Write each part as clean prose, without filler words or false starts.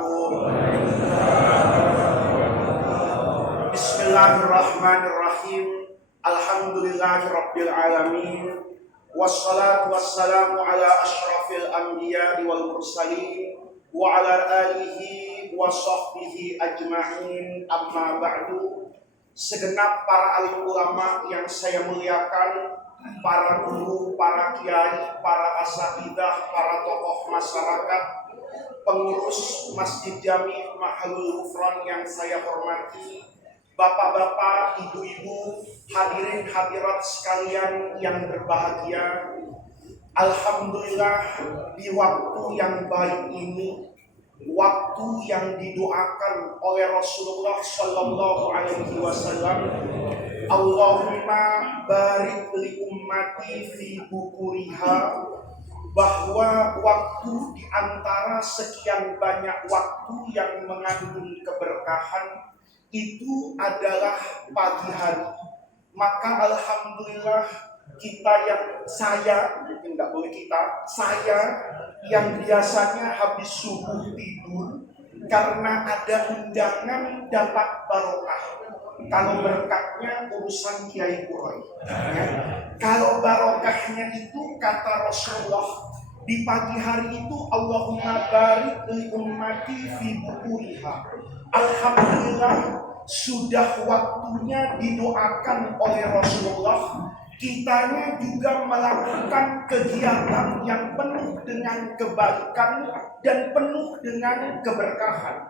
wabarakatuh. Bismillahirrahmanirrahim. Alhamdulillahirabbil alamin. Wassalatu wassalamu ala asyrafil anbiya'i wal mursalin wa ala alihi wa sahbihi ajma'in. Amma ba'du. Segenap para alim ulama yang saya muliakan, para guru, para kiai, para asatidzah, para tokoh masyarakat, pengurus Masjid Jami Mahalul Ghufran yang saya hormati, bapak-bapak, ibu-ibu, hadirin hadirat sekalian yang berbahagia. Alhamdulillah, di waktu yang baik ini, waktu yang didoakan oleh Rasulullah Sallallahu Alaihi Wasallam, Allahumma barik li ummati fi bukuriha, bahwa waktu di antara sekian banyak waktu yang mengandung keberkahan itu adalah pagi hari. Maka alhamdulillah saya yang biasanya habis subuh tidur karena ada undangan dapat barokah. Kalau berkatnya urusan Kiai Kuroy, ya. Kalau barokahnya itu kata Rasulullah di pagi hari itu, Allahumma barik li ummati fi bukuriha. Alhamdulillah sudah waktunya didoakan oleh Rasulullah. Kitanya juga melakukan kegiatan yang penuh dengan kebaikan dan penuh dengan keberkahan.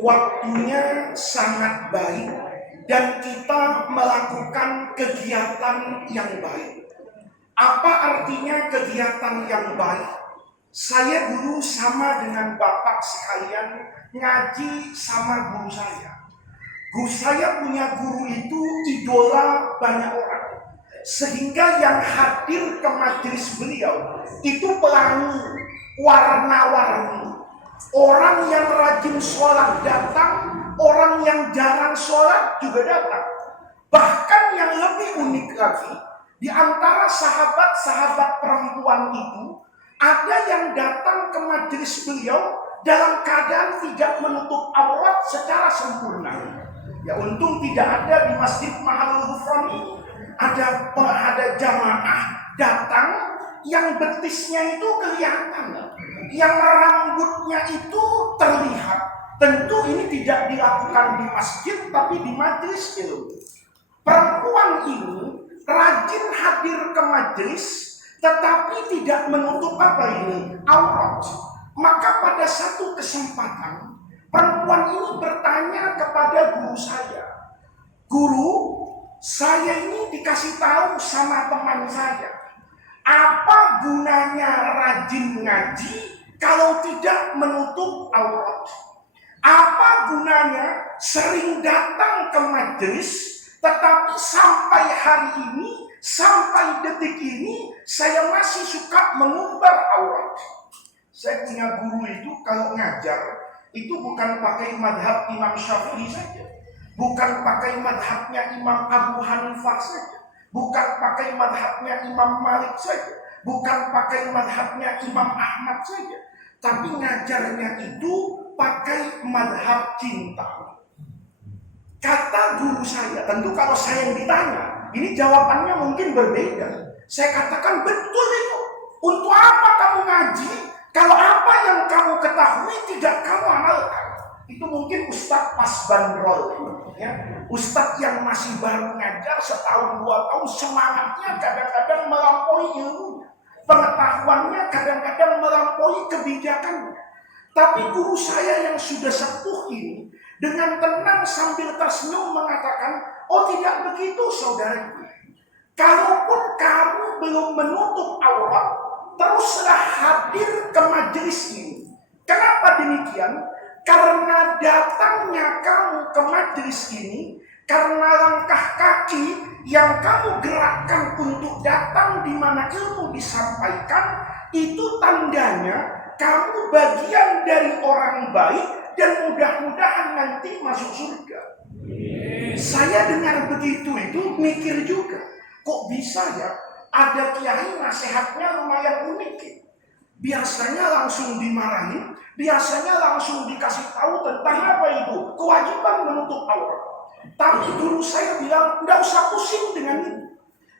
Waktunya sangat baik dan kita melakukan kegiatan yang baik. Apa artinya kegiatan yang baik? Saya dulu sama dengan bapak sekalian ngaji sama guru saya. Guru saya punya guru itu idola banyak orang. Sehingga yang hadir ke majelis beliau itu pelangi, warna-warni. Orang yang rajin sholat datang, orang yang jarang sholat juga datang. Bahkan yang lebih unik lagi, di antara sahabat-sahabat perempuan itu, ada yang datang ke majelis beliau dalam keadaan tidak menutup aurat secara sempurna. Ya untung tidak ada di Masjid Mahalul Ghufran ini. Ada jamaah datang yang betisnya itu kelihatan, yang rambutnya itu terlihat. Tentu ini tidak dilakukan di masjid tapi di majelis ilmu. Perempuan ini rajin hadir ke majelis tetapi tidak menutup aurat. Maka pada satu kesempatan perempuan ini bertanya kepada guru saya, "Guru, saya ini dikasih tahu sama teman saya, apa gunanya rajin ngaji kalau tidak menutup aurat? Apa gunanya sering datang ke majelis tetapi sampai hari ini, sampai detik ini saya masih suka mengumbar aurat?" Saya punya guru itu kalau ngajar itu bukan pakai madhab Imam Syafi'i saja, bukan pakai madhabnya Imam Abu Hanifah saja, bukan pakai madhabnya Imam Malik saja, bukan pakai madhabnya Imam Ahmad saja, tapi ngajarnya itu pakai madhab cinta. Kata guru saya, tentu kalau saya yang ditanya, ini jawabannya mungkin berbeda. Saya katakan betul itu. Untuk apa kamu ngaji kalau apa yang kamu ketahui tidak kamu amalkan? Itu mungkin Ustadz pas bandrol, ya. Ustadz yang masih baru ngajar setahun 2 tahun, semangatnya kadang-kadang melampaui ilmunya, pengetahuannya kadang-kadang melampaui kebijakannya. Tapi guru saya yang sudah sepuh ini dengan tenang sambil tersenyum mengatakan, "Oh tidak begitu saudaraku. Kalaupun kamu belum menutup aurat, teruslah hadir ke majelis ini." Kenapa demikian? Karena datangnya kamu ke majelis ini, karena langkah kaki yang kamu gerakkan untuk datang di mana ilmu disampaikan, itu tandanya kamu bagian dari orang baik dan mudah-mudahan nanti masuk surga. Saya dengar begitu itu mikir juga, kok bisa ya ada kiai nasihatnya lumayan unik. Biasanya langsung dimarahin, biasanya langsung dikasih tahu tentang apa itu kewajiban menutup aurat. Tapi guru saya bilang, nggak usah pusing dengan itu.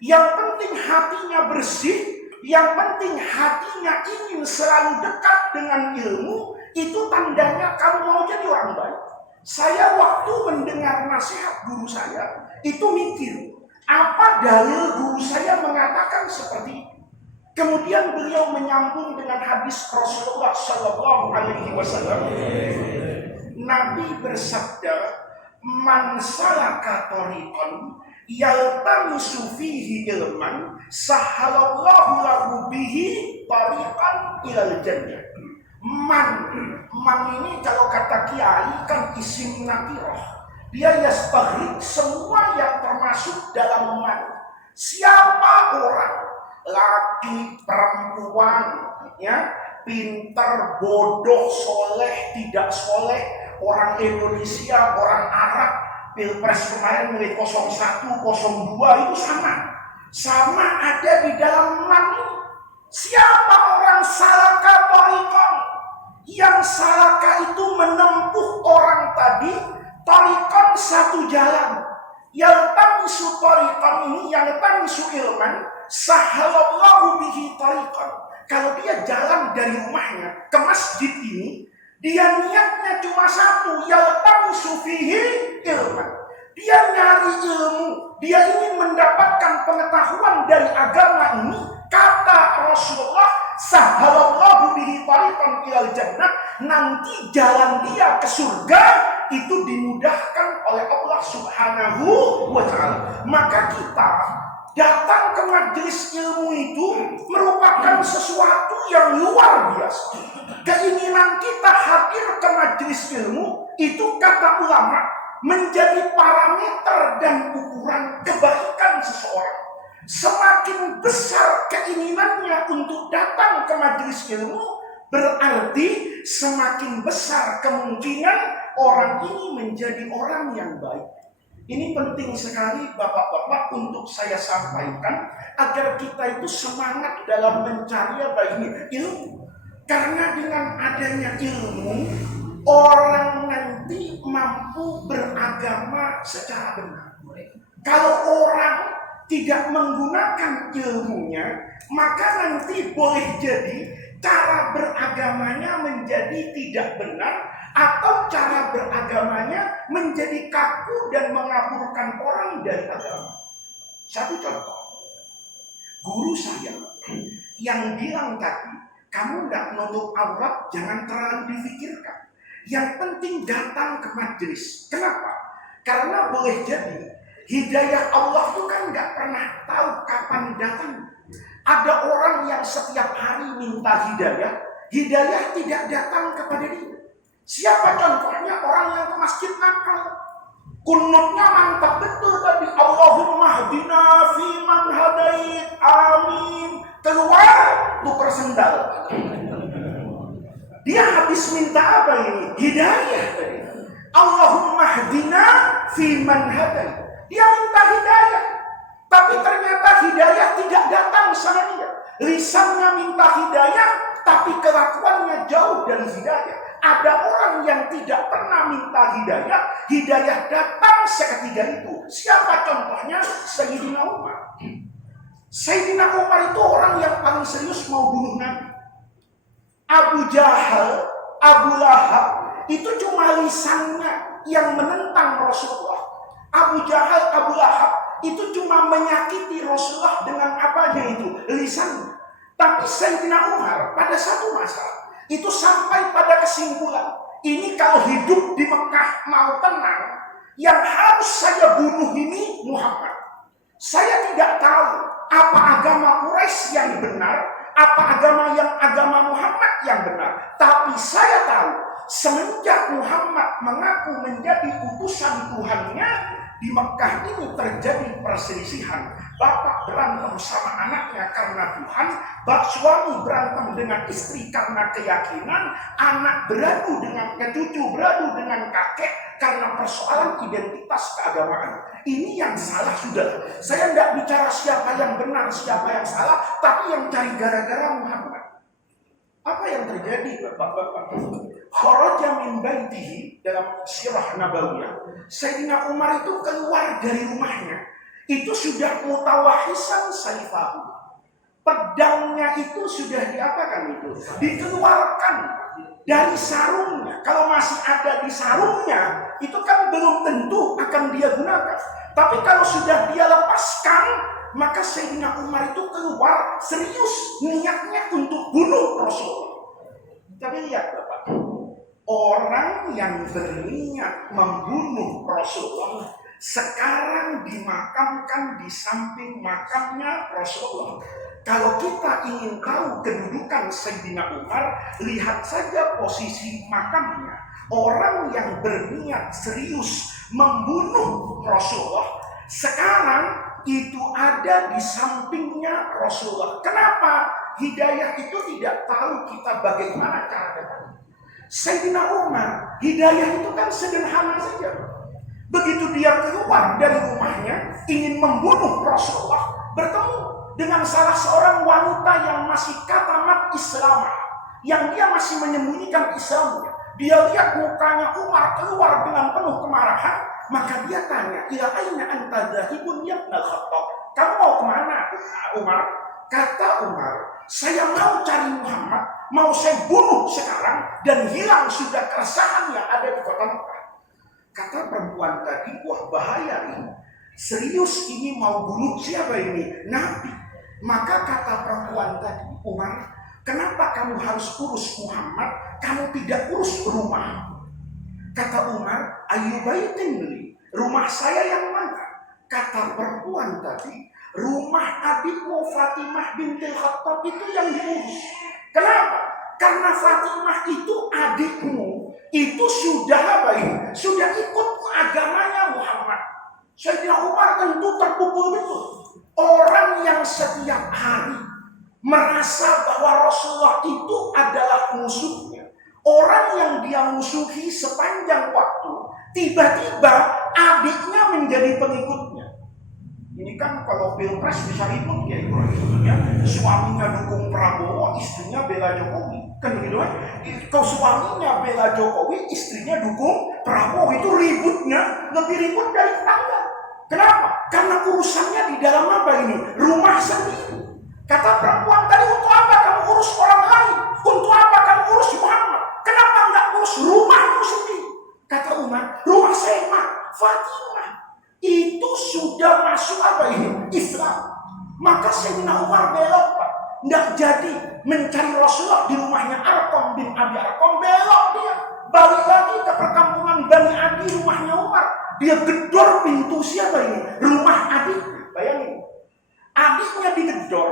Yang penting hatinya bersih, yang penting hatinya ingin selalu dekat dengan ilmu, itu tandanya kamu mau jadi orang baik. Saya waktu mendengar nasihat guru saya, itu mikir, apa dalil guru saya mengatakan seperti itu? Kemudian beliau menyambung dengan hadis Rasulullah Shallallahu Alaihi Wasallam. Nabi bersabda, "Man salaka thariqan yaltamisu fihi ilman, sahalallahu lahu bihi thariqan ilal jannah." Man ini kalau kata kiai kan isim nakirah. Dia yastaghriq semua yang termasuk dalam man. Siapa orang, laki, perempuan, ya, pintar, bodoh, soleh, tidak soleh, orang Indonesia, orang Arab, pilpres kemarin milih 01, 02 itu sama ada di dalam man. Siapa orang salaka thariqan, yang salaka itu menempuh orang tadi thariqan satu jalan, yang tamisu thariqan ini, yang tamisu ilman, sahalallahu bihi thariqan. Kalau dia jalan dari rumahnya ke masjid ini, dia niatnya cuma satu, yaltamisu fihi ilman. Dia nyari ilmu, dia ingin mendapatkan pengetahuan dari agama ini. Kata Rasulullah, sahalallahu bihi thariqan ilal jannah, nanti jalan dia ke surga itu dimudahkan oleh Allah Subhanahu wa ta'ala. Maka kita datang ke majelis ilmu itu merupakan sesuatu yang luar biasa. Keinginan kita hadir ke majelis ilmu itu, kata ulama, menjadi parameter dan ukuran kebaikan seseorang. Semakin besar keinginannya untuk datang ke majelis ilmu, berarti semakin besar kemungkinan orang ini menjadi orang yang baik. Ini penting sekali bapak-bapak untuk saya sampaikan, agar kita itu semangat dalam mencari ilmu. Karena dengan adanya ilmu, orang nanti mampu beragama secara benar. Kalau orang tidak menggunakan ilmunya, maka nanti boleh jadi cara beragamanya menjadi tidak benar, atau cara beragamanya menjadi kaku dan mengaburkan orang dari agama. Satu contoh, guru saya yang bilang tadi, kamu nggak menutup aurat jangan terlalu difikirkan. Yang penting datang ke majelis. Kenapa? Karena boleh jadi hidayah Allah itu kan nggak pernah tahu kapan datang. Ada orang yang setiap hari minta hidayah, hidayah tidak datang kepada dia. Siapa contohnya? Orang yang ke masjid nakal. Kunutnya mantap betul tadi. Allahumma hdina fiman hadait. Amin. Keluar tukar sendal. Dia habis minta apa ini? Hidayah tadi. Allahumma hdina fiman hadait. Dia minta hidayah. Tapi ternyata hidayah tidak datang sama dia. Lisannya minta hidayah, tapi kelakuannya jauh dari hidayah. Ada orang yang tidak pernah minta hidayah, hidayah datang seketika itu. Siapa contohnya? Sayyidina Umar. Sayyidina Umar itu orang yang paling serius mau bunuh Nabi. Abu Jahal, Abu Lahab, itu cuma lisannya yang menentang Rasulullah. Abu Jahal, Abu Lahab, itu cuma menyakiti Rasulullah dengan apanya itu, lisannya. Tapi Sayyidina Umar pada satu masa itu sampai pada kesimpulan, ini kalau hidup di Mekah mau tenang, yang harus saya bunuh ini Muhammad. Saya tidak tahu apa agama Quraisy yang benar, apa agama Muhammad yang benar. Tapi saya tahu semenjak Muhammad mengaku menjadi utusan Tuhannya, di Mekah ini terjadi perselisihan. Bapak berantem sama anaknya karena Tuhan, suami berantem dengan istri karena keyakinan, anak beradu dengan cucu beradu dengan kakek karena persoalan identitas keagamaan. Ini yang salah sudah. Saya tidak bicara siapa yang benar, siapa yang salah, tapi yang cari gara-gara Muhammad. Apa yang terjadi Bapak-bapak? Kharaja min baitihi dalam sirah nabawiyah. Sayyidina Umar itu keluar dari rumahnya. Itu sudah mutawahisan saifahu. Pedangnya itu sudah diapakan itu? Dikeluarkan dari sarungnya. Kalau masih ada di sarungnya, itu kan belum tentu akan dia gunakan. Tapi kalau sudah dia lepaskan, maka Sayyidina Umar itu keluar serius niatnya untuk bunuh Rasulullah. Tapi lihat Bapak, orang yang berniat membunuh Rasulullah sekarang dimakamkan di samping makamnya Rasulullah. Kalau kita ingin tahu kedudukan Sayyidina Umar, lihat saja posisi makamnya. Orang yang berniat serius membunuh Rasulullah sekarang itu ada di sampingnya Rasulullah. Kenapa? Hidayah itu tidak tahu kita bagaimana cara datang. Sayyidina Umar, hidayah itu kan sederhana saja. Begitu dia keluar dari rumahnya, ingin membunuh Rasulullah, bertemu dengan salah seorang wanita yang masih katamat Islam, yang dia masih menyembunyikan Islamnya. Dia lihat mukanya Umar keluar dengan penuh kemarahan, maka dia tanya, "Ila aina anta dzahibun ya Ibnul Khattab?" Kamu mau kemana, Umar? Kata Umar, "Saya mau cari Muhammad, mau saya bunuh sekarang dan hilang sudah keresahan yang ada di kota Mekah." Kata perempuan tadi, "Wah, bahaya ini. Serius ini mau bunuh siapa ini? Nabi." Maka kata perempuan tadi, "Umar, kenapa kamu harus urus Muhammad? Kamu tidak urus rumah." Kata Umar, "Ayu baitin li, rumah saya yang mana?" Kata perempuan tadi, "Rumah adikmu Fatimah binti Khattab itu yang diurus." Kenapa? Karena Fatimah itu adikmu, itu sudah apa ini? Sudah ikut agamanya Muhammad. Sayyidina Umar tentu terpukul betul. Orang yang setiap hari merasa bahwa Rasulullah itu adalah musuhnya, orang yang dia musuhi sepanjang waktu, tiba-tiba adiknya menjadi pengikutnya. Ini kan kalau pilpres bisa ribut ya, suaminya dukung Prabowo, istrinya bela Jokowi, kan begitu kan? Kalau suaminya bela Jokowi, istrinya dukung Prabowo, itu ributnya lebih ribut dari tetangga. Kenapa? Karena urusannya di dalam apa ini? Rumah sendiri. Kata perempuan tadi, "Untuk apa kamu urus orang lain? Untuk apa kamu urus Muhammad? Kenapa enggak urus rumahmu sendiri?" Kata Umar, "Rumah saya mah Fatimah itu sudah masuk apa ini? Islam." Maka Sayyidina Umar belok, Pak. Nggak jadi mencari Rasulullah di rumahnya Arqam bin Abi Arqam, belok dia. Balik lagi ke perkampungan Bani Adi, rumahnya Umar. Dia gedor pintu siapa ini? Rumah adiknya. Bayangin. Adiknya digedor.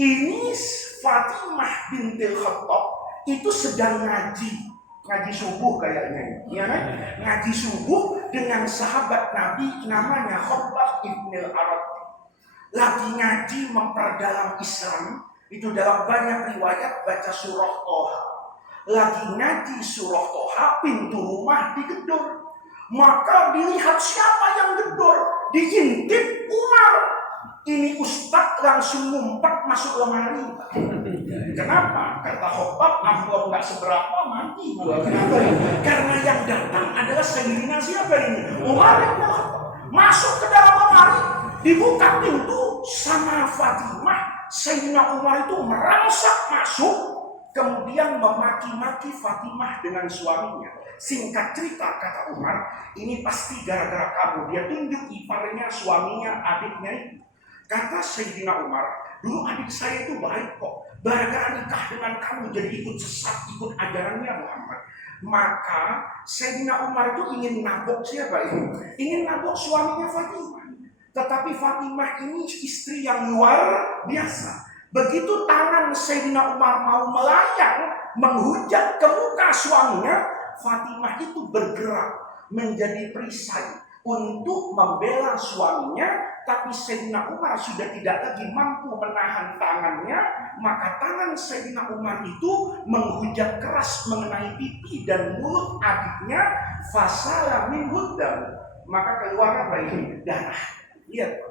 Ini Fatimah binti Khattab itu sedang ngaji subuh kayaknya, ya kan? Ngaji subuh dengan sahabat Nabi namanya Khabbab ibn Arad. Lagi ngaji memperdalam Islam, itu dalam banyak riwayat baca surah Toha. Lagi ngaji surah Toha, pintu rumah digedor. Maka dilihat siapa yang gedor, diintip Umar. Ini ustaz langsung ngumpet masuk lemari. Kenapa? Kata Khabbab, "Aku nggak seberapa mati." Kenapa? Karena yang datang adalah Sayyidina siapa ini? Umar yang masuk ke dalam lemari, dibuka pintu sama Fatimah. Sayyidina Umar itu merangsak masuk, kemudian memaki-maki Fatimah dengan suaminya. Singkat cerita, kata Umar, "Ini pasti gara-gara kamu." Dia tunjuk iparnya, suaminya, adiknya itu. Kata Sayyidina Umar, "Dulu adik saya itu baik kok. Gara-gara nikah dengan kamu jadi ikut sesat, ikut ajarannya Muhammad." Maka Sayyidina Umar itu ingin nabok siapa ini? Ingin nabok suaminya Fatimah. Tetapi Fatimah ini istri yang luar biasa. Begitu tangan Sayyidina Umar mau melayang, menghujat ke muka suaminya, Fatimah itu bergerak menjadi perisai untuk membela suaminya, tapi Sayyidina Umar sudah tidak lagi mampu menahan tangannya, maka tangan Sayyidina Umar itu menghujat keras mengenai pipi dan mulut adiknya, fasala min huddam, maka keluar apa ini? Darah. Lihat,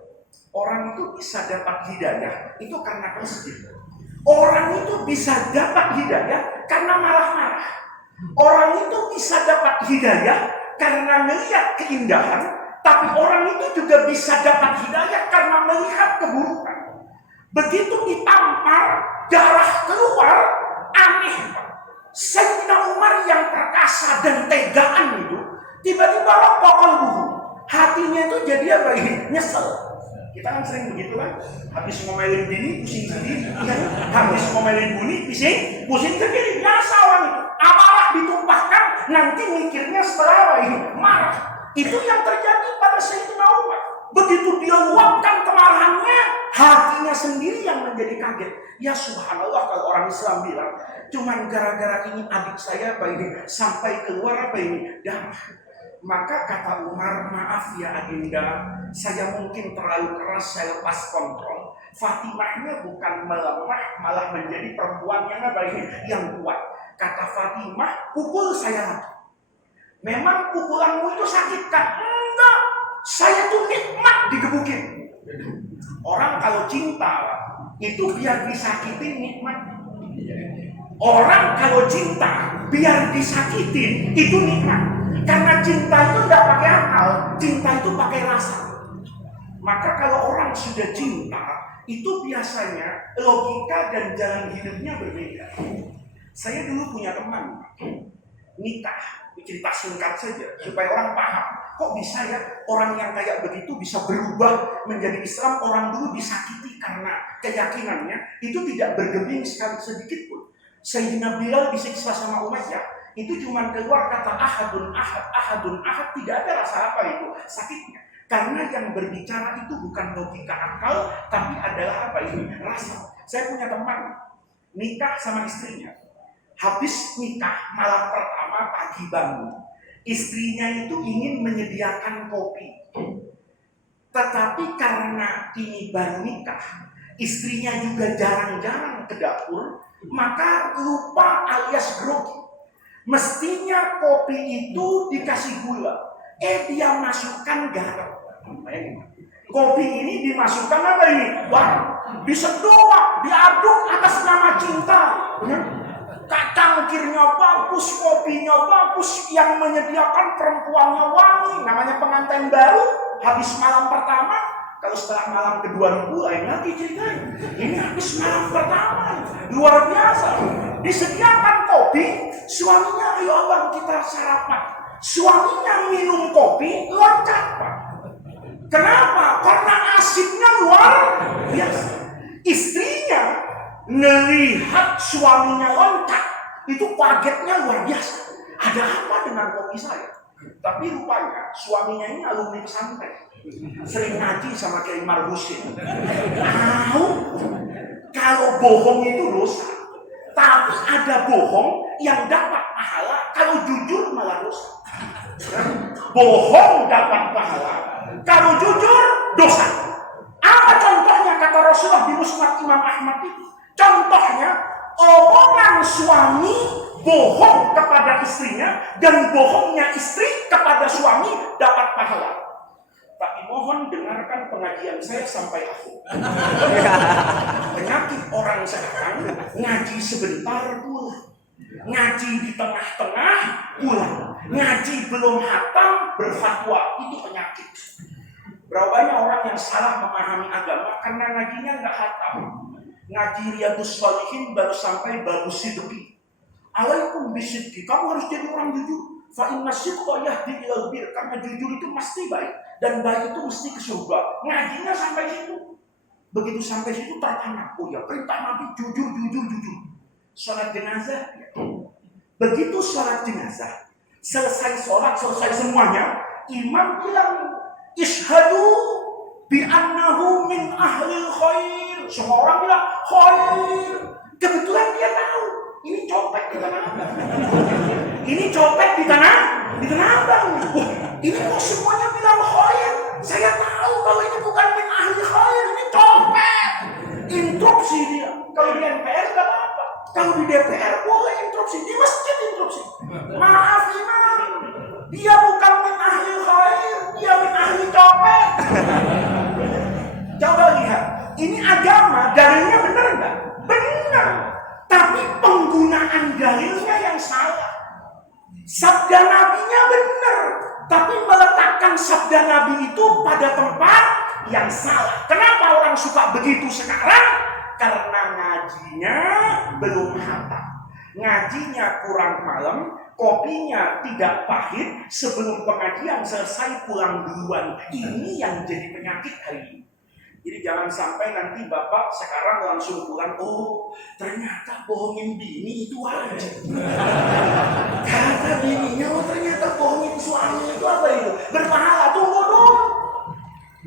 orang itu bisa dapat hidayah itu karena kesedihan. Orang itu bisa dapat hidayah karena marah-marah. Orang itu bisa dapat hidayah karena melihat keindahan, tapi orang itu juga bisa dapat hidayah karena melihat keburukan. Begitu ditampar, darah keluar, aneh. Sayyidina Umar yang perkasa dan tegaan itu, tiba-tiba pokok buhu. Hatinya itu jadi apa ini? Nyesel. Kita kan sering begitu kan, habis ngomelin bini, pusing sendiri, habis ngomelin bini, pusing sendiri, biasa orang itu. Amarah ditumpahkan, nanti mikirnya setelah ini marah. Itu yang terjadi pada Sayyidina Umar. Begitu dia luapkan kemarahannya, hatinya sendiri yang menjadi kaget. Ya subhanallah, kalau orang Islam bilang, cuman gara-gara ini adik saya apa ini sampai keluar apa ini darah. Maka kata Umar, maaf ya Adinda, saya mungkin terlalu keras, saya lepas kontrol. Fatimahnya bukan melemah, malah menjadi perempuan yang apa ini? Yang kuat. Kata Fatimah, pukul saya lagi. Memang pukulanmu itu sakit kan? Enggak, saya tuh nikmat digebukin. Orang kalau cinta, itu biar disakitin nikmat. Orang kalau cinta, biar disakitin, itu nikmat. Karena cinta itu tidak pakai akal, cinta itu pakai rasa. Maka kalau orang sudah cinta, itu biasanya logika dan jalan hidupnya berbeda. Saya dulu punya teman nikah, cerita singkat saja supaya orang paham. Kok bisa ya orang yang kayak begitu bisa berubah menjadi Islam? Orang dulu disakiti karena keyakinannya itu tidak bergeming sekali sedikit pun. Sayyidina Bilal disiksa sama Umayyah, itu cuma keluar kata ahadun ahad, tidak ada rasa apa itu sakitnya. Karena yang berbicara itu bukan logika akal, tapi adalah apa ini rasa. Saya punya teman nikah sama istrinya. Habis nikah malam pertama pagi bangun, istrinya itu ingin menyediakan kopi. Tetapi karena ini baru nikah, istrinya juga jarang-jarang ke dapur, maka lupa alias grogi. Mestinya kopi itu dikasih gula, dia masukkan garam. Kopi ini dimasukkan apa ini? Garam. Disedot, diaduk atas nama cinta. Cangkirnya bagus, kopinya bagus, yang menyediakan perempuannya wangi, namanya pengantin baru. Habis malam pertama, kalau setelah malam kedua lain lagi ceritanya. Ini habis malam pertama, luar biasa. Disediakan kopi, suaminya ayo abang kita sarapan. Suaminya minum kopi, loncat Pak. Kenapa? Karena asiknya luar biasa. Istrinya melihat suaminya loncat, itu kagetnya luar biasa. Ada apa dengan kopi saya? Tapi rupanya suaminya ini alumni pesantren, sering ngaji sama Kiai Marhusin. Tahu kalau bohong itu dosa, tapi ada bohong yang dapat pahala, kalau jujur malah dosa. Bohong dapat pahala, kalau jujur dosa. Apa contohnya kata Rasulullah di Musnad Imam Ahmad itu? Contohnya omongan suami bohong kepada istrinya dan bohongnya istri kepada suami dapat pahala. Tapi mohon dengarkan pengajian saya sampai akhir. Penyakit orang sekarang ngaji sebentar pulang, ngaji di tengah-tengah pulang, ngaji belum hatam berfatwa, itu penyakit. Berapa banyak orang yang salah memahami agama karena ngajinya nggak hatam. Ngaji Riyadhus Shalihin baru sampai bab sidqi. Alaikum bisidqi, kamu harus jadi orang jujur. Fa inna sidqa yahdi ilal bir, karena jujur itu pasti baik dan baik itu mesti ke surga. Ngajinya sampai situ. Begitu sampai situ tertanam. Oh ya, perintah Nabi jujur. Salat jenazah. Begitu salat jenazah, selesai sholat, selesai semuanya, imam bilang ishadu bi annahu min ahlil khair. Semua orang bilang khair. Kebetulan dia tahu ini copet kita mana. Ini copet di tanah abang. Wah, ini kok semuanya bilang khair? Saya tahu kalau ini bukan min ahli khair, ini copet. Interupsi dia. Kalau di MPR nggak apa-apa. Kalau di DPR boleh interupsi. Di masjid interupsi. Maaf imam, dia bukan min ahli khair, dia min ahli copet. Coba lihat, ini agama, dalilnya benar nggak? Benar. Tapi penggunaan dalilnya yang salah. Sabda nabinya benar, tapi meletakkan sabda nabi itu pada tempat yang salah. Kenapa orang suka begitu sekarang? Karena ngajinya belum hatam. Ngajinya kurang malam, kopinya tidak pahit, sebelum pengajian selesai pulang duluan. Ini yang jadi penyakit hari ini. Jadi jangan sampai nanti bapak sekarang langsung pulang, oh ternyata bohongin bini itu wajib. Kata bininya, oh ternyata bohongin suami itu apa itu? Berpahala, tunggu dulu.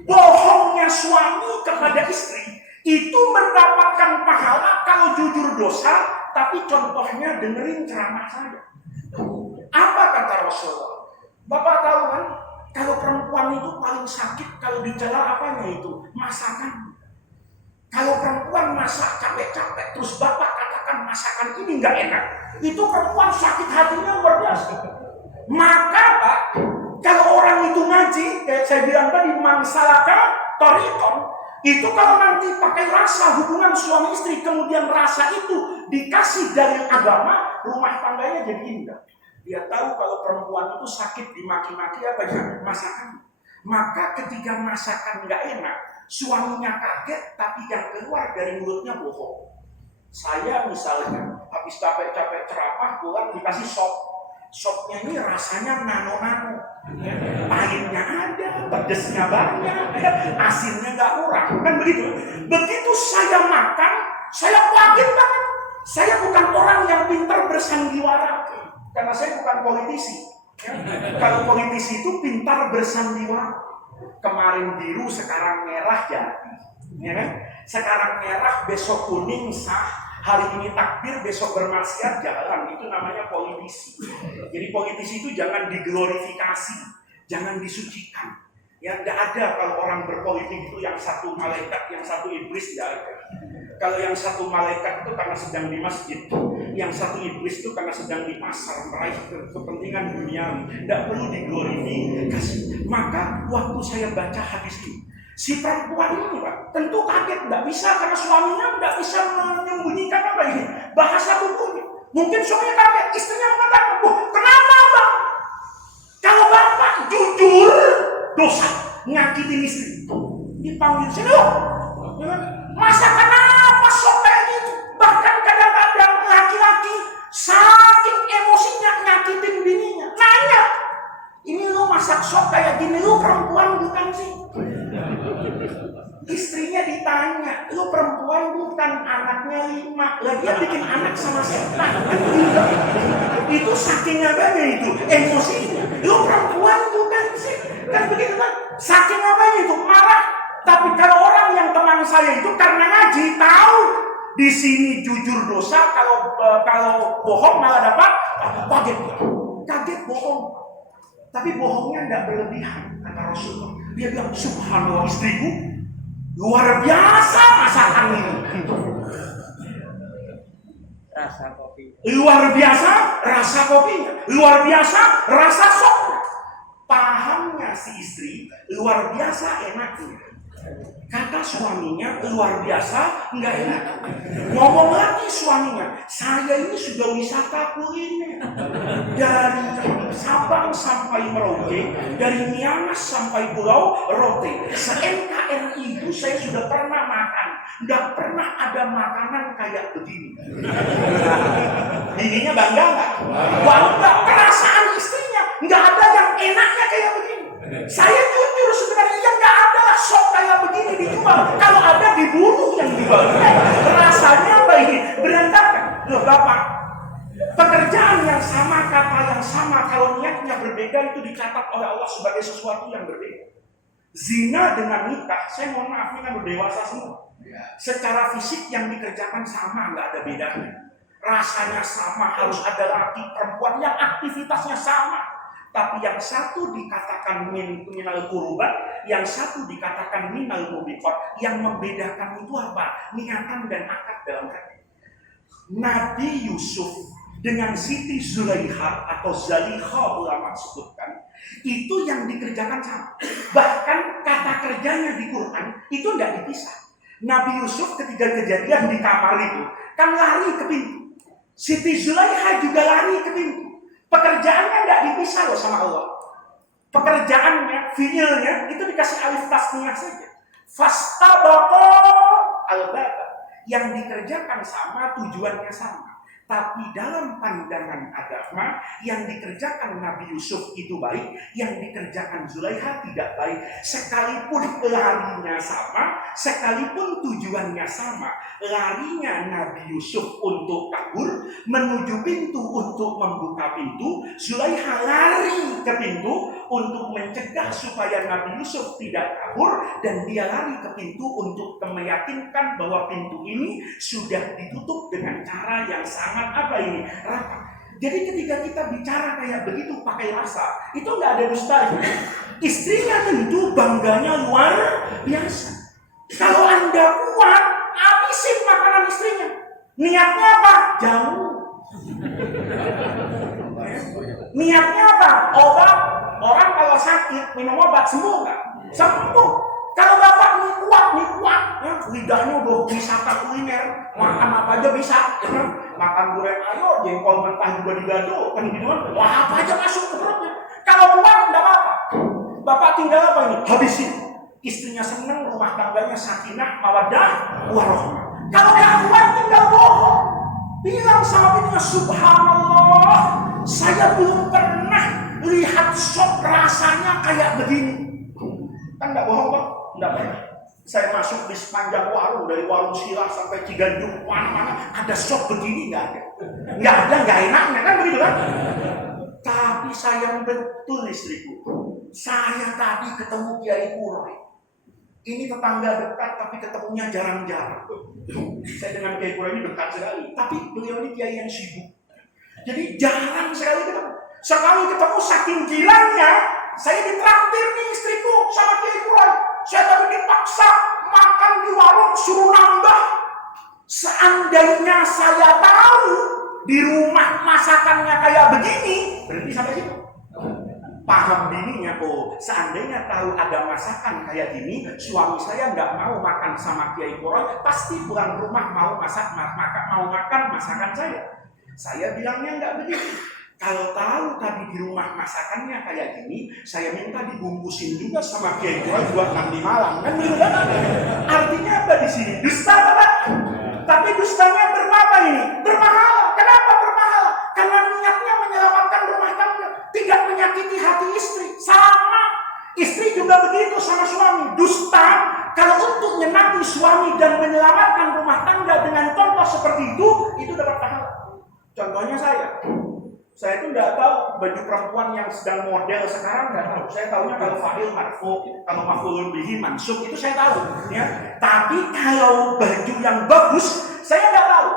Bohongnya suami kepada istri itu mendapatkan pahala kalau jujur dosa, tapi contohnya dengerin ceramah saja. Apa kata Rasulullah? Bapak tahu kan? Kalau perempuan itu paling sakit kalau dicela apanya itu? Masakan. Kalau perempuan masak capek-capek terus bapak katakan masakan ini nggak enak, itu perempuan sakit hatinya luar biasa. Maka Pak, kalau orang itu ngaji, kayak saya bilang tadi, mansalaka thariqan, itu kalau nanti pakai rasa hubungan suami istri, kemudian rasa itu dikasih dalil agama, rumah tangganya jadi indah. Dia tahu kalau perempuan itu sakit dimaki-maki apa aja masakan. Maka ketika masakan nggak enak, suaminya kaget, tapi yang keluar dari mulutnya bohong. Saya misalnya habis capek-capek ceramah pulang dikasih sop. Sopnya ini rasanya nano-nano. Pahitnya ada, pedesnya banyak, asinnya nggak kurang. Kan begitu. Begitu saya makan, saya kaget banget. Saya bukan orang yang pintar bersandiwara. Karena saya bukan politisi. Ya. Kalau politisi itu pintar bersandiwara. Kemarin biru, sekarang merah jadi. Ya kan? Sekarang merah, besok kuning sah. Hari ini takbir, besok bermaksiat jalan. Itu namanya politisi. Jadi politisi itu jangan diglorifikasi, jangan disucikan. Ya, tidak ada kalau orang berpolitik itu yang satu malaikat, yang satu iblis, tidak ada. Kalau yang satu malaikat itu karena sedang di masjid, yang satu iblis itu karena sedang di pasar meraih kepentingan dunia, tidak perlu diglorifikasi. Maka waktu saya baca hadis ini, si perempuan ini Pak, tentu kaget, tidak bisa karena suaminya tidak bisa menyembunyikan apa ini bahasa tubuhnya. Mungkin suaminya kaget, istrinya mengatakan, kenapa Bang? Kalau Bapak jujur dosa nyakitin istri, dipanggil sini loh. Masakan apa sok kayak gitu? Bahkan kadang-kadang laki-laki saking emosinya nyakitin bininya. Nanya, ini lu masak sok kayak gini, lu perempuan bukan sih? Istrinya ditanya, lu perempuan bukan, anaknya 5. Lah dia bikin anak sama setan. Itu saking apanya itu? Emosinya. Lu perempuan bukan sih? Kan begitu kan? Saking apanya itu? Marah. Tapi kalau orang yang teman saya itu karena ngaji tahu di sini jujur dosa, kalau bohong malah dapat kaget bohong. Tapi bohongnya tidak berlebihan, kata Rasulullah. Dia bilang, subhanallah istriku luar biasa masakan ini. Rasa kopi. Luar biasa rasa kopinya, luar biasa rasa sopnya. Pahamnya si istri luar biasa enaknya. Kata suaminya luar biasa nggak enak. Ngomong lagi suaminya, saya ini sudah wisata kuliner dari Sabang sampai Merauke, dari Miangas sampai Pulau Rote. Se-NKRI itu saya sudah pernah makan, nggak pernah ada makanan kayak begini. Bininya bangga nggak? Bangga. Perasaan istrinya nggak ada yang enaknya kayak begini. Saya jujur sebenarnya nggak ada sop kayak begini dijual. Kalau ada dibunuh yang dijual. Rasanya apa ini? Berantakan. Loh Bapak, pekerjaan yang sama, kata yang sama, kalau niatnya berbeda itu dicatat oleh Allah sebagai sesuatu yang berbeda. Zina dengan nikah, saya mohon maaf ini kan udah dewasa semua. Secara fisik yang dikerjakan sama, nggak ada bedanya. rasanya sama, harus ada laki perempuan yang aktivitasnya sama. Tapi yang satu dikatakan minal kurban, yang satu dikatakan minal mubiqat. Yang membedakan itu apa? Niatan dan akad dalam hati. Nabi Yusuf dengan Siti Zulaikha atau Zalikha ulama sebutkan, itu yang dikerjakan sama. Bahkan kata kerjanya di Quran itu tidak dipisah. Nabi Yusuf ketika kejadian di kamar itu kan lari ke pintu. Siti Zulaikha juga lari ke pintu. Pekerjaannya tidak dipisah loh sama Allah. Pekerjaannya, fiilnya itu dikasih alif tasniyah saja. Fastabaqo al-baba. Yang dikerjakan sama, tujuannya sama. Tapi dalam pandangan agama, yang dikerjakan Nabi Yusuf itu baik, yang dikerjakan Zulaikha tidak baik. Sekalipun larinya sama, sekalipun tujuannya sama. Larinya Nabi Yusuf untuk kabur, menuju pintu untuk membuka pintu. Zulaikha lari ke pintu untuk mencegah supaya Nabi Yusuf tidak kabur. Dan dia lari ke pintu untuk meyakinkan bahwa pintu ini sudah ditutup dengan cara yang sangat rapat. Jadi ketika kita bicara kayak begitu pakai rasa, itu nggak ada dustanya. Istrinya tentu bangganya luar biasa. Kalau Anda kuat, habisin makanan istrinya. Niatnya apa? Jauh. Niatnya apa? Obat. Orang kalau sakit minum obat sembuh nggak? Sembuh. Kalau bapak nih kuat, ya, lidahnya udah wisata kuliner, makan apa aja bisa, ya, makan goreng ayo, jengkol mentah juga digado, kan gitu kan, wah apa aja masuk ke perutnya. Kalau kuat nggak apa-apa, bapak tinggal apa ini? Habisin. Istrinya senang, rumah tangganya sakinah, mawaddah, warahmah. Kalau nggak kuat tinggal bohong, bilang sama bininya, subhanallah, saya belum pernah lihat sop rasanya kayak begini. Kan nggak bohong kok. Nggak pernah. Saya masuk di sepanjang warung, dari warung Silah sampai Ciganjur, mana-mana ada sop begini nggak ada. Nggak ada, nggak enaknya kan begitu kan? Tapi sayang betul istriku. Saya tadi ketemu Kiai Kuroy. Ini tetangga dekat tapi ketemunya jarang-jarang. Saya dengan Kiai Kuroy ini dekat sekali. Tapi beliau ini kiai yang sibuk. Jadi jarang sekali ketemu. Sekali ketemu saking gilanya, saya ditraktir nih istriku sama Kiai Kuroy. Saya tadi dipaksa makan di warung suruh nambah. Seandainya saya tahu di rumah masakannya kayak begini, berhenti sampai situ. Paham bininya, oh seandainya tahu ada masakan kayak gini, suami saya nggak mau makan sama Kiai Kuroy, pasti pulang rumah mau makan masakan saya. Saya bilangnya nggak begitu. Kalau tahu tadi di rumah masakannya kayak gini, saya minta dibungkusin juga sama Kiai Kuroy buat nanti malam. Kan begitu kan? Artinya apa di sini? Dusta apa? Tapi dustanya berapa ini? Berpahala. Kenapa berpahala? Karena niatnya menyelamatkan rumah tangga, tidak menyakiti hati istri. Sama. Istri juga begitu sama suami. Dusta kalau untuk menyenangi suami dan menyelamatkan rumah tangga dengan contoh seperti itu dapat pahala. Contohnya saya itu nggak tahu baju perempuan yang sedang model sekarang, nggak tahu. Saya tahunya kalau fa'il marfu, kalau maf'ulun bihi mansub itu saya tahu, ya. Tapi kalau baju yang bagus saya nggak tahu.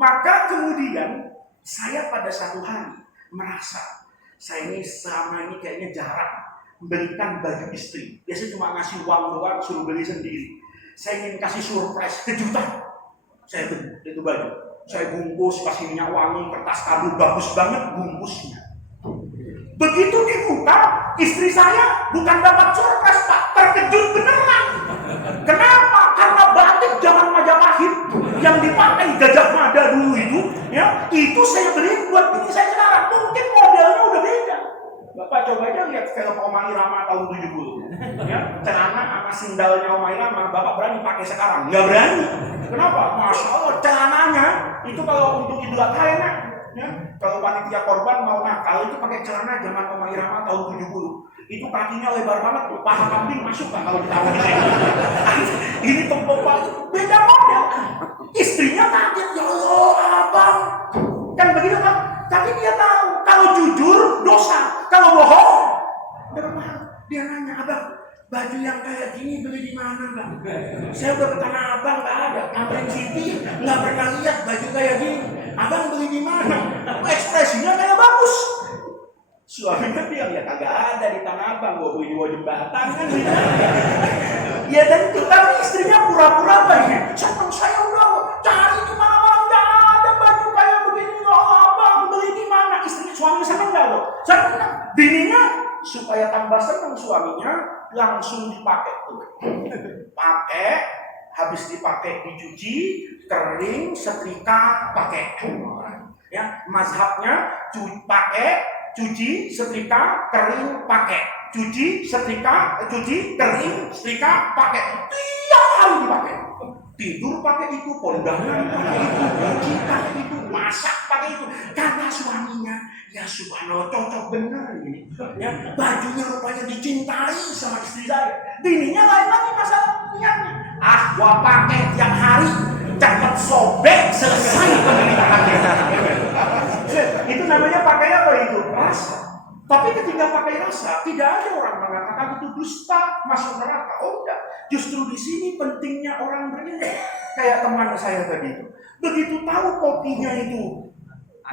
Maka kemudian saya pada satu hari merasa saya ini selama ini kayaknya jarang memberikan baju istri. Biasanya cuma ngasih uang doang, suruh beli sendiri. Saya ingin kasih surprise, kejutan. Saya beli itu baju. Saya bungkus, kasih minyak wangi, kertas kado bagus banget bungkusnya. Begitu dibuka, istri saya bukan dapat surprise, Pak, terkejut beneran. Kenapa? Karena batik zaman Majapahit yang dipakai Gajah Mada dulu itu saya beli buat bini saya sekarang. Mungkin modelnya udah beda. Bapak coba aja lihat film Oma Irama tahun 70. Ya, celana sama sendalnya Oma Irama, Bapak berani pakai sekarang? Nggak berani. Kenapa? Masya Allah, celananya itu kalau untuk Idul Adha enak. Ya, kalau panitia korban mau nakal itu pakai celana zaman Oma Irama tahun 70. Itu kakinya lebar banget tuh, paha kambing masuk kan kalau ditaruh di sini. Ini tempok beda model. Istrinya kaget, ya Allah, abang. Kan begitu kan? Tapi dia tahu kalau jujur dosa, kalau bohong berpahala. Dia nanya, abang, baju yang kayak gini beli di mana Bang? Saya udah ke Tanah Abang nggak ada, Tamrin City nggak pernah lihat baju kayak gini. Abang beli di mana? Ekspresinya kayak bagus. Suaminya bilang ya kagak ada di Tanah Abang, gua beli di bawah jembatan kan. Ya tentu, tapi istrinya pura-pura baik. Saya udah cari di mana-mana nggak ada baju kayak begini. Oh, Abang beli di mana? Istrinya, suaminya seneng nggak loh? Seneng. Bininya supaya tambah seneng suaminya langsung dipakai tuh. Pakai, habis dipakai dicuci, kering, setrika, pakai. Ya, mazhabnya pakai, cuci, setrika, kering, pakai. Cuci, setrika, cuci, kering, setrika, pakai. Tiap hari dipakai. Tidur pakai itu, kondangan pakai itu, cuci pakai itu, masak pakai itu. Karena suaminya, ya subhanallah cocok bener ini. Ya, bajunya rupanya dicintai sama istri saya. Bininya lain lagi masalah niatnya. Ah, gua pakai tiap hari, cepet sobek, selesai penderitaannya. Itu namanya pakai apa itu? Rasa. Tapi ketika pakai rasa, tidak ada orang mengatakan itu dusta, masuk neraka. Oh enggak. Justru di sini pentingnya orang berilmu. Kayak teman saya tadi itu. Begitu tahu kopinya itu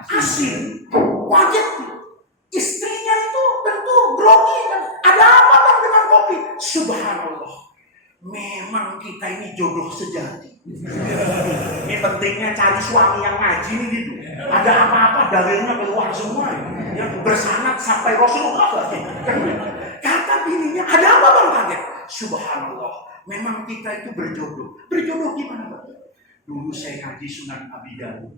asin, wajib. Istrinya itu tentu grogi kan. Ada apa Bang dengan kopi? Subhanallah. Memang kita ini jodoh sejati. Ini pentingnya cari suami yang ngaji nih gitu. Ada apa-apa dalilnya keluar semua. Yang bersanad sampai Rasulullah lagi. Kata bininya, ada apa Bang kaget? Subhanallah. Memang kita itu berjodoh. Berjodoh gimana Bang? Dulu saya ngaji Sunan Abi Dawud.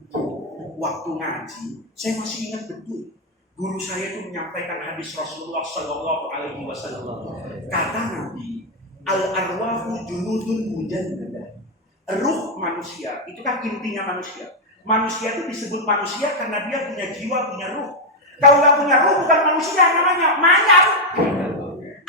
Waktu ngaji, saya masih ingat betul. Guru saya itu menyampaikan hadis Rasulullah Sallallahu Alaihi Wasallam. Kata Nabi, al-arwahu junudun mujannadah. Ruh manusia, itu kan intinya manusia. Manusia itu disebut manusia karena dia punya jiwa, punya ruh. Kalau nggak punya ruh bukan manusia, namanya mayat.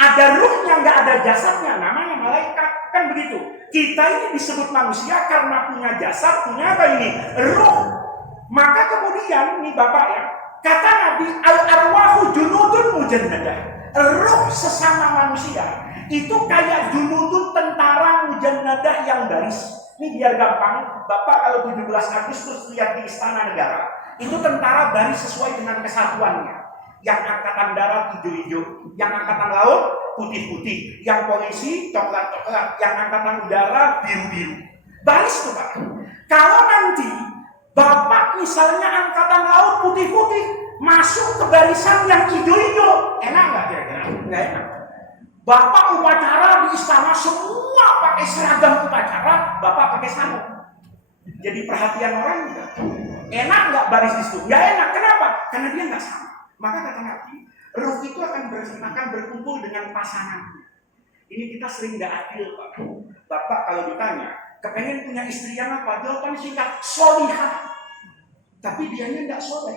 Ada ruhnya, nggak ada jasadnya, namanya malaikat. Kan begitu. Kita ini disebut manusia karena punya jasad, punya apa ini? Ruh. Maka kemudian, nih Bapak ya, kata Nabi, al-arwahu junudun mujannadah. Ruh sesama manusia itu kayak junudun tentara mujannadah yang baris. Ini biar gampang, Bapak kalau 17 Agustus lihat di Istana Negara, itu tentara baris sesuai dengan kesatuannya. Yang angkatan darat hijau-hijau, yang angkatan laut putih-putih, yang polisi coklat-coklat, yang angkatan udara biru-biru. Baris tuh Pak. Kalau nanti Bapak misalnya angkatan laut putih-putih masuk ke barisan yang hijau-hijau, enak nggak kira-kira? Nggak enak. Bapak upacara di istana semua pakai seragam upacara, Bapak pakai sarung. Jadi perhatian orang juga. Enak nggak baris di situ? Nggak enak. Kenapa? Karena dia nggak sama. Maka kata Nabi, ruh itu akan berkumpul dengan pasangannya. Ini kita sering nggak adil Pak. Bapak kalau ditanya, kepengen punya istri yang apa? Jawaban singkat, solihah. Tapi dianya nggak soleh.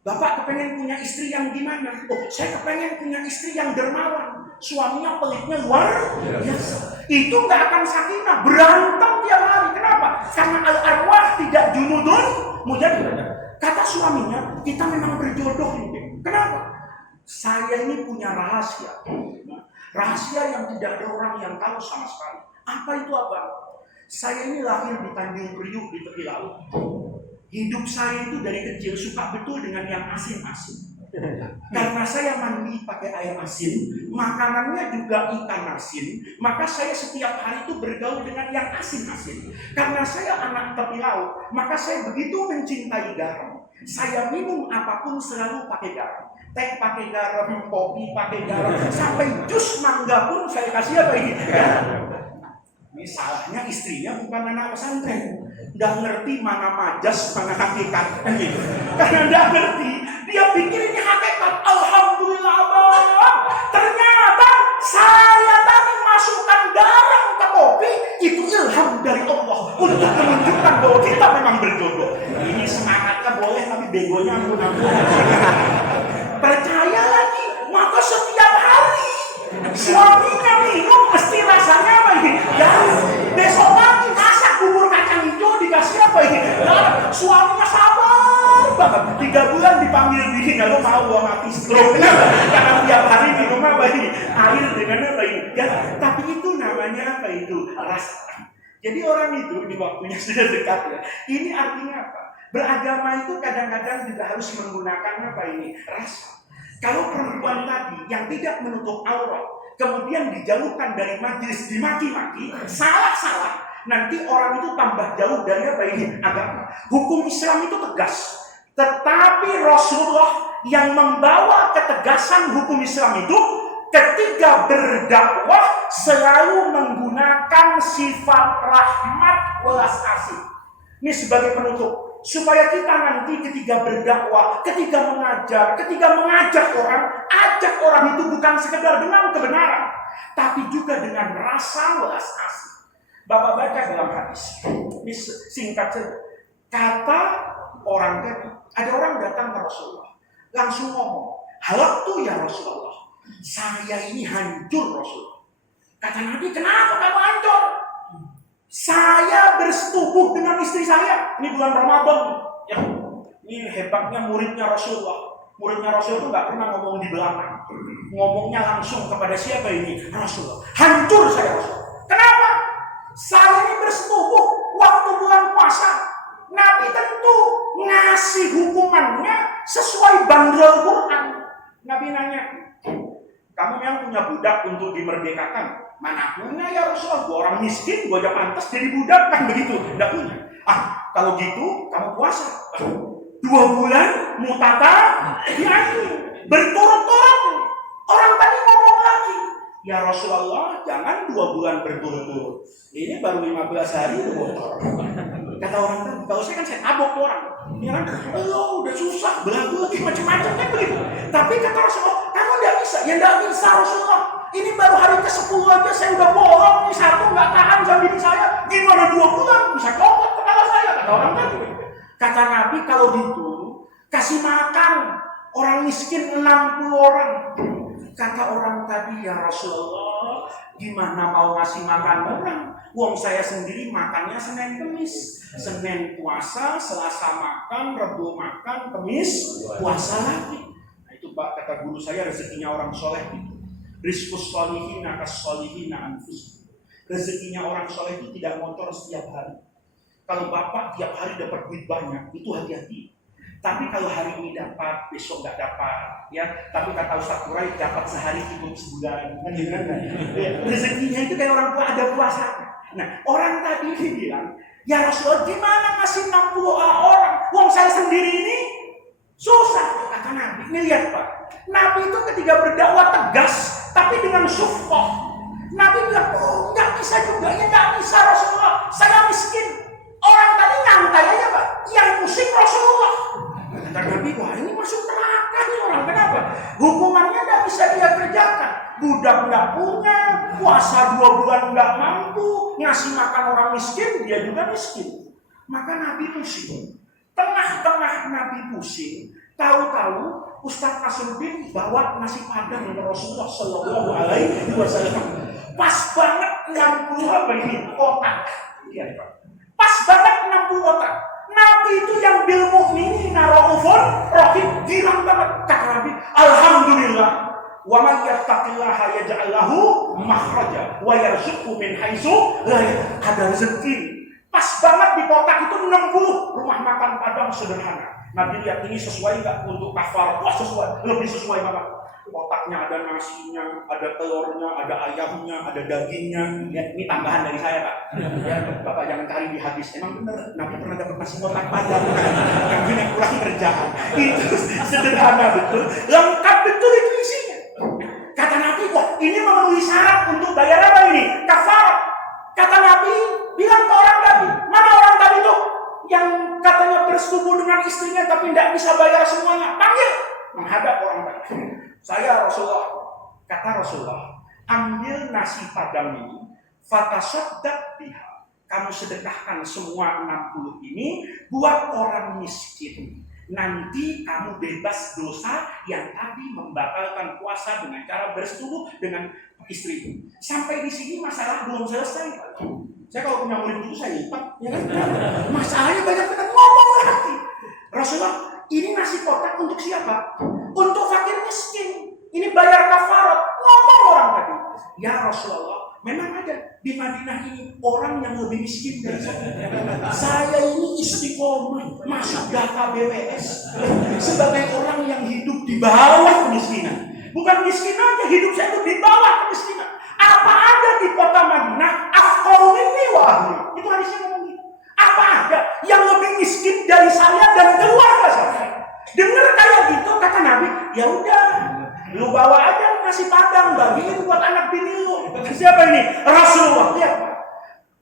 Bapak kepengen punya istri yang gimana? Oh, saya kepengen punya istri yang dermawan. Suaminya pelitnya luar biasa. Itu nggak akan sakinah, berantem tiap hari. Kenapa? Karena al-arwah tidak junudun mujannadah. Kata suaminya, kita memang berjodoh ini. Kenapa? Saya ini punya rahasia. Rahasia yang tidak ada orang yang tahu sama sekali. Apa itu Abang? Saya ini lahir di Tanjung Priuk di tepi laut. Hidup saya itu dari kecil suka betul dengan yang asin-asin. Karena saya mandi pakai air asin, makanannya juga ikan asin, maka saya setiap hari itu bergaul dengan yang asin-asin. Karena saya anak tepi laut, maka saya begitu mencintai garam. Saya minum apapun selalu pakai garam. Teh pakai garam, kopi pakai garam, sampai jus mangga pun saya kasih apa ini? Ini salahnya istrinya bukan anak pesantren. Nggak ngerti mana majas, mana hakikat. Karena nggak ngerti, dia pikir ini hakikat. Alhamdulillah Bang. Ternyata saya tadi masukkan garam ke kopi, itu ilham dari Allah untuk menunjukkan bahwa kita memang berjodoh. Ini semangatnya boleh, tapi begonya ampun-ampun. Percaya lagi, maka setiap hari suaminya minum mesti rasanya apa ini? Ya, besok pagi masak bubur kacang hijau dikasih apa ini? Ya, suaminya sabar banget. 3 bulan dipanggil bini, lo mau gua mati stroke? Karena tiap hari minum apa ini? air dengan apa ini? Ya, tapi itu namanya apa itu? Rasa. Jadi orang itu di waktunya sudah dekat ya. Ini artinya apa? Beragama itu kadang-kadang juga harus menggunakan apa ini? Rasa. Kalau perempuan tadi yang tidak menutup aurat, kemudian dijauhkan dari majelis, dimaki-maki, salah-salah, nanti orang itu tambah jauh dari apa ini? Agama. Hukum Islam itu tegas. Tetapi Rasulullah yang membawa ketegasan hukum Islam itu ketika berdakwah selalu menggunakan sifat rahmat welas asih. Ini sebagai penutup. Supaya kita nanti ketika berdakwah, ketika mengajak orang, ajak orang itu bukan sekedar dengan kebenaran, tapi juga dengan rasa welas asih. Bapak baca dalam hadis, ini singkat saja. Kata orang tadi, ada orang datang ke Rasulullah, langsung ngomong, halaktu ya Rasulullah, saya ini hancur Rasulullah. Kata Nabi, kenapa kamu hancur? Saya bersetubuh dengan istri saya. Ini bulan Ramadan. Ya, ini hebatnya muridnya Rasulullah. Muridnya Rasul itu nggak pernah ngomong di belakang. Ngomongnya langsung kepada siapa ini? Rasulullah. Hancur saya Rasul. Kenapa? Saya ini bersetubuh waktu bulan puasa. Nabi tentu ngasih hukumannya sesuai bandrol Quran. Nabi nanya, kamu yang punya budak untuk dimerdekakan? Mana punya ya Rasulullah, gua orang miskin, gua aja pantas jadi budak kan begitu, tidak punya. Kalau gitu kamu puasa 2 bulan mutata diani berturut-turut. Orang tadi ngomong lagi, ya Rasulullah jangan 2 bulan berturut-turut. Ini baru 15 hari itu bocor. Kata orang tadi, kalau saya kan saya tabok tuh orang. Ya kan, udah susah, belagu lagi macam-macam kan begitu. Tapi kata Rasulullah, kamu tidak bisa, ya tidak bisa Rasulullah. Ini baru hari ke-10 aja saya udah bolong, nih 1 nggak tahan sama bini saya. Gimana 2 bulan bisa copot kepala saya, kata orang tadi. Kata Nabi kalau gitu kasih makan orang miskin 60 orang. Kata orang tadi, ya Rasulullah, gimana mau ngasih makan orang? Wong saya sendiri makannya Senin Kemis. Senin puasa, Selasa makan, Rebu makan, Kemis puasa lagi. Nah itu Pak, kata guru saya rezekinya orang soleh itu. Rizqus solihina kas solihina anfus. Rezekinya orang soleh itu tidak motor setiap hari. Kalau Bapak tiap hari dapat duit banyak, itu hati-hati. Tapi kalau hari ini dapat, besok nggak dapat, ya. Tapi kata Ustaz Kurai dapat sehari cukup sebulan, kan gitu kan? Rezekinya itu kayak orang tua ada puasa. Nah, orang tadi ini bilang, ya Rasulullah gimana ngasih 60 orang? Wong saya sendiri ini susah. Kata Nabi, ini lihat Pak. Nabi itu ketika berdakwah tegas, tapi dengan syufqah. Nabi bilang, oh nggak bisa juga, ya nggak bisa Rasulullah. Saya miskin. Orang tadi nyantai aja Pak. Yang pusing Rasulullah. Kata Nabi, wah ini masuk neraka nih orang. Kenapa? Hukumannya nggak bisa dia kerjakan. Budak nggak punya, puasa 2 bulan nggak mampu, ngasih makan orang miskin, dia juga miskin. Maka Nabi pusing. Tengah-tengah Nabi pusing, tahu-tahu Ustaz Nasruddin bawa nasi padang dari Rasulullah Sallallahu Alaihi Wasallam. Pas banget 60 apa ini otak. Lihat Pak. Pas banget 60 otak. Nabi itu yang bil mu'minina raufur rahim, girang banget. Kata Nabi, alhamdulillah. Wa man yattaqillaha yaj'al lahu makhraja wa yarzuqhu min haitsu la yahtasib. Ada rezeki. Pas banget di kotak itu 60 rumah makan Padang sederhana. Nabi lihat ini sesuai nggak untuk kafar? Wah sesuai, lebih sesuai banget. Kotaknya ada nasinya, ada telurnya, ada ayamnya, ada dagingnya. Ya, ini tambahan dari saya Pak. Ya, Bapak jangan cari di hadis. Emang benar Nabi pernah dapat nasi kotak Padang? Nabi yang kurang kerjaan. Itu sederhana betul, lengkap betul itu isinya. Kata Nabi, wah ini memenuhi syarat untuk bayar apa ini? Kafarat. Kata Nabi, bilang ke orang tadi, mana orang tadi tuh yang katanya bersetubuh dengan istrinya tapi tidak bisa bayar semuanya? Panggil, menghadap orang tadi. Saya Rasulullah. Kata Rasulullah, ambil nasi padang ini, fatasaddaq biha. Kamu sedekahkan semua 60 ini buat orang miskin. Nanti kamu bebas dosa yang tadi membatalkan puasa dengan cara bersetubuh dengan istri. Sampai di sini masalah belum selesai. Saya kalau punya murid itu saya lipat, ya kan? Masalahnya banyak banget ngomong lagi. Rasulullah, ini nasi kotak untuk siapa? Untuk fakir miskin. Ini bayar kafarat. Ngomong orang Ya Rasulullah, memang ada di Madinah ini orang yang lebih miskin dari saya. Saya ini istiqomah masuk data BWS sebagai orang yang hidup di bawah kemiskinan. Bukan miskin aja, hidup saya itu di bawah kemiskinan. Apa ada di kota Madinah afqaru minni wa ahli? Itu hadisnya ngomong gitu. Apa ada yang lebih miskin dari saya dan keluarga saya? Dengar kayak gitu kata Nabi, ya udah, lu bawa aja nasi padang, bagiin buat anak bini lu. Siapa ini? Rasulullah. Lihat,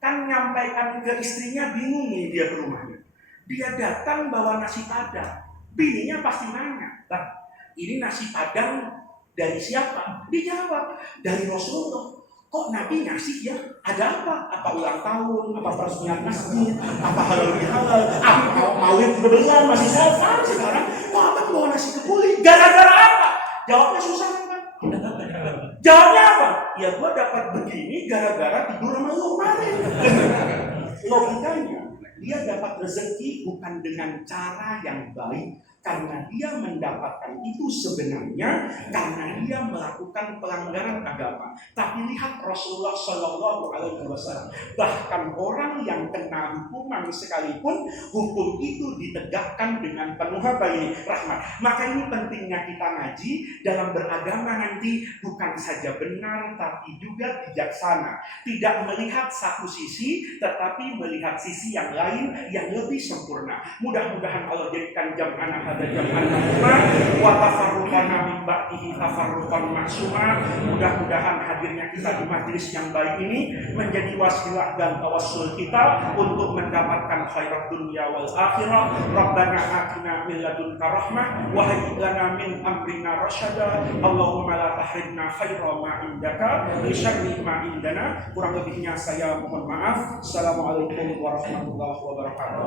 kan nyampaikan ke istrinya, bingung nih dia ke rumahnya. Dia datang bawa nasi padang. Bininya pasti nanya, "Bang, ini nasi padang dari siapa?" Dijawab, "Dari Rasulullah." Kok Nabi ngasih ya? Ada apa? Apa ulang tahun? Apa peresmian masjid? Apa halal bihalal? Apa maulid berbelan masih sehat sekarang? Kok apa bawa nasi kebuli? Gara-gara apa? Jawabnya susah kan? Jawabnya apa? Ya gua dapat begini gara-gara tidur sama lu kemarin. Logikanya, dia dapat rezeki bukan dengan cara yang baik, karena dia mendapatkan itu sebenarnya karena dia melakukan pelanggaran agama. Tapi lihat Rasulullah Shallallahu Alaihi Wasallam, bahkan orang yang kena hukuman sekalipun, hukum itu ditegakkan dengan penuh apa ini? Rahmat. Maka ini pentingnya kita ngaji dalam beragama nanti, bukan saja benar tapi juga bijaksana. Tidak melihat satu sisi, tetapi melihat sisi yang lain yang lebih sempurna. Mudah-mudahan Allah jadikan jam'ana hada jam'an marhumah wa tafarruqana min ba'dihi tafarruqan ma'suma. Mudah-mudahan hadirnya kita di majelis yang baik ini menjadi wasilah dan tawassul kita untuk mendapatkan khairat dunia wal akhirah. Rabbana atina min ladunka rahmah wa hayyi lana min amrina rasyada. Allahumma la tahrimna khaira ma indaka li syarri ma indana. Kurang lebihnya saya mohon maaf. Assalamualaikum warahmatullahi wabarakatuh.